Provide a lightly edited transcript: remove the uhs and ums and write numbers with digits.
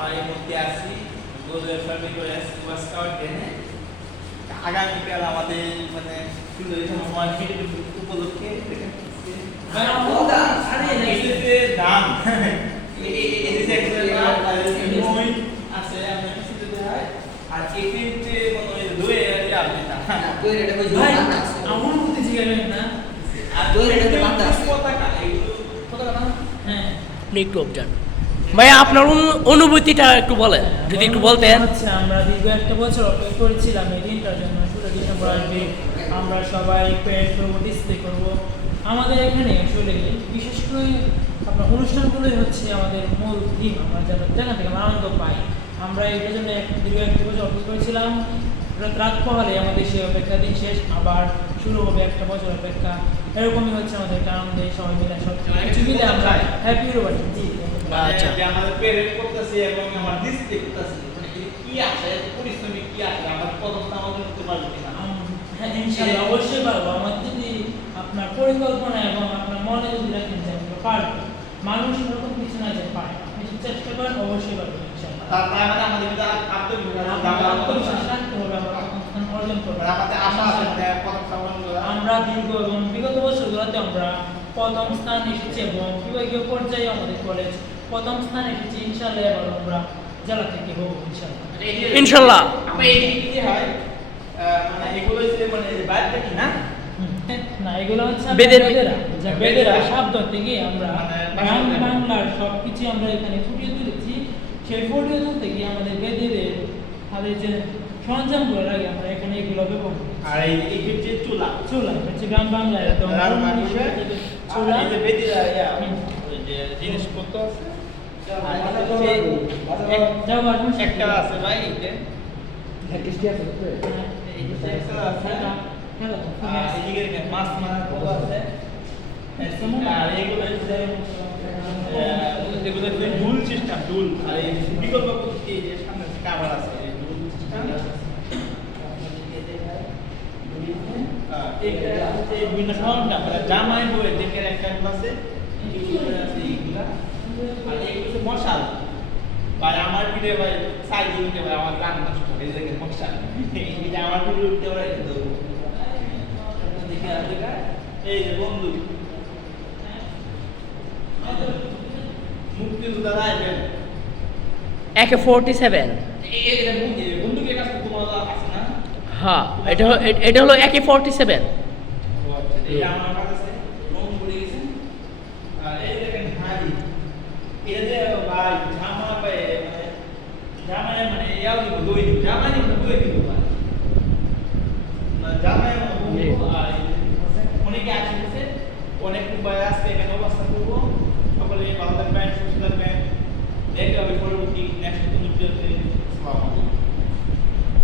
আমরা এই মধ্যে আছি গোলের ফ্যামিলি করে সুপার স্কাউট ট্রেনে। আগামীকাল আমাদের মানে উপলক্ষে দাম আছে আর এটিতে মনে দই আপনি না দই রেটে কই ভাই দাম আছে আমার মধ্যে জিগাবেন না আর দই রেটে দাম আছে পতাকা এগুলো পতাকা হ্যাঁ একটু অবজান ভাইয়া আপনার অনুভূতিটা একটু বলেন, যদি একটু বলতেন। আচ্ছা, আমরা দীর্ঘ একটা বছর অপেক্ষা করেছিলাম এই দিনটার জন্য। 16 ডিসেম্বর আসবে, আমরা সবাই প্যারেড করবো, ডিসপ্লে করবো। আমাদের এখানে আসলে বিশেষ করে আপনার অনুষ্ঠানগুলোই হচ্ছে আমাদের মূল থিম। আমরা যেখান থেকে আমরা আনন্দ পাই, আমরা এটার জন্য দীর্ঘ একটা বছর অপেক্ষা করেছিলাম। রাত পহলে আমাদের সেই অপেক্ষা দিন শেষ, আবার শুরু হবে একটা বছর অপেক্ষা। এরকমই হচ্ছে আমাদের একটা আনন্দে সবাই মিলে সব কিছু মিলে আমরা হ্যাপি হবো। জি আচ্ছা। যে আমাদের প্যারেড করতেছি এবং আমার ডিসপ্লে করতেছি মানে কি আছে পরিশ্রমিক কি আছে আমার পদটা আমাদের করতে পারবে কিনা। হ্যাঁ, ইনশাআল্লাহ অবশ্যই পারবো। আমার যদি আপনার পরিকল্পনা এবং আপনার মনে যদি রাখেন যে আমরা পারবো, মানুষ এরকম কিছু না যে পারে, আপনি যদি চেষ্টা করেন অবশ্যই পারবেন ইনশাআল্লাহ। তার মানে আমাদের ভিতরে আত্মবিশ্বাস রাখতে হবে, আমরা প্রথম অর্জন করবো। আমাদের আশা আছে যে প্রথম সম্মান আমরা দীর্ঘ এবং বিগত বছরগুলোতে আমরা প্রথম স্থান এসেছি এবং বিভাগীয় পর্যায়ে আমাদের কলেজ প্রথম স্থান এসেছি। ইনশাআল্লাহ এবার আমরা জেলা থেকে হবো ইনশাআল্লাহ। ইনশাআল্লাহ। আমরা এদিকে কি হয় মানে এগুলো হচ্ছে মানে বাইরে থেকে না না, এগুলো হচ্ছে বেদের বেদেরা শব্দ থেকে আমরা মানে বাংলার সবকিছু আমরা এখানে ফুটিয়ে তুলেছি। সেই ফুটিয়ে তুলতে গিয়ে আমাদের বেদেদের তাদের যে সরঞ্জামগুলো লাগে আমরা এখানে এগুলো ব্যবহার করি। আর এই হচ্ছে চুলা চুলা হচ্ছে গ্রাম বাংলায় একদম চুলা এই যে বেদিরা ওই যে জিনিসপত্র আছে আর একটা আছে ভাই এই যে কিস্তি আছে এই যে একটা আছে আর এদিকে মাছ মাছ কত আছে আর এগুলো হচ্ছে এগুলো হচ্ছে ডুল সিস্টেম ডুল আর এই বিকল্প পদ্ধতি যে সামনে কাভার আছে এই ডুল সিস্টেম এটা হচ্ছে বিভিন্ন সরঞ্জাম মানে জামাই বইয়ের দিকের একটা আছে এগুলো আছে এইগুলা আর এগুলো হচ্ছে মশাল ভাই আমার পিঠে ভাই সাইজ দিতে ভাই আমার গান নষ্ট করে এই দেখেন মশাল এটা আমার পিঠে উঠতে পারে কিন্তু দেখে আসবে এই যে বন্ধু মুক্তিযোদ্ধা রাইবেন AK-47। এটা বন্ধুকের কাছে তোমার আছে না হ্যাঁ, এটা হলো AK-47। এটা আমার কাছে রং পড়ে গেছে আর এই দেখেন হাড়ি এটা যে ভাই জামা পায় মানে জামা মানে ইয়াও দিব দই দিব জামা দিব দই দিব